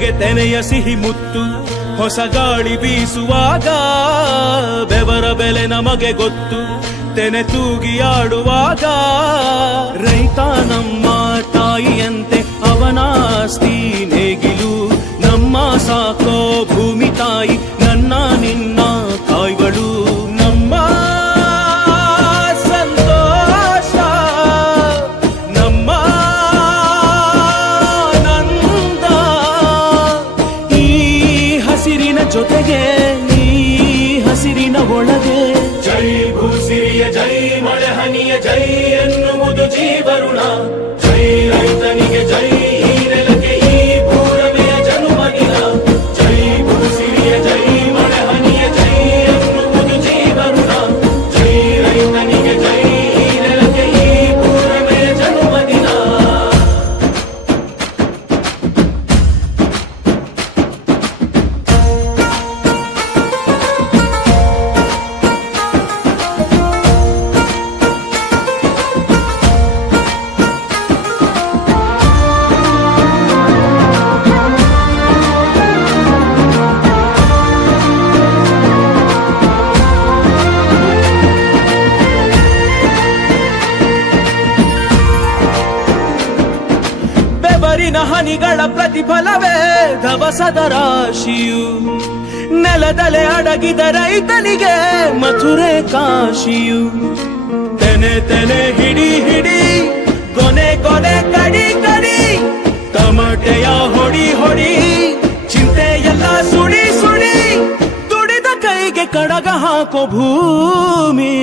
ತೆನೆಗೆ ತೆನೆಯ ಸಿಹಿ ಮುತ್ತು ಹೊಸ ಗಾಳಿ ಬೀಸುವಾಗ ಬೆವರ ಬೆಲೆ ನಮಗೆ ಗೊತ್ತು ತೆನೆ ತೂಗಿ ಆಡುವಾಗ ರೈತ ನಮ್ಮ ತಾಯಿಯಂತೆ ಅವನಾಸ್ತಿ ನೇಗಿಲು ನಮ್ಮ ಸಾಕೋ ಭೂಮಿ ತಾಯಿ ನನ್ನ ನಿನ್ನ ತಾಯ್ಗಳು ನಮ್ಮ ಸಂತೋಷ ನಮ್ಮ ನಂದ ಈ ಹಸಿರಿನ ಜೊತೆಗೆ ಈ ಹಸಿರಿನ ಒಳಗೆ ಜೈ ಭೂಸಿರಿಯ ಜೈ ಮಳೆ ಹನಿಯ ಜೈ ಎನ್ನುವುದು ಜೀವರುಣ ಜೈ ರೈತನಿಗೆ ಜೈ ಈ ನೆಲಕ್ಕೆ ಈ ಭೂರಮೆಯ ಜನುಮದಿನ ಜೈ ಭೂಸಿರಿಯ ಜೈ ಮಳೆ ಹನಿಯ ಜೈ ಎನ್ನುವುದು ಜೀವರುಣ ಜೈ ರೈತನಿಗೆ ಜೈ ಈ ನೆಲಕ್ಕೆ ಈ ಭೂರಮೆಯ ಜನುಮದಿನ. ಬೆವರಿನ ಹನಿಗಳ ಪ್ರತಿಫಲವೇ ಧವಸದ ರಾಶಿಯು ನೆಲದಲೆ ಅಡಗಿದ ರೈತನಿಗೆ ಮಥುರೆ ಕಾಶಿಯು ತೆನೆ ತೆನೆ ಹಿಡಿ ಹಿಡಿ ಕೊನೆ ಕೊನೆ ಕಡಿ ಕಡಿ ತಮಟೆಯ ಹೊಡಿ ಹೊಡಿ ಚಿಂತೆಯೆಲ್ಲ ಸುಡಿ ಸುಡಿ ದುಡಿದ ಕೈಗೆ ಕಡಗ ಹಾಕೋ ಭೂಮಿ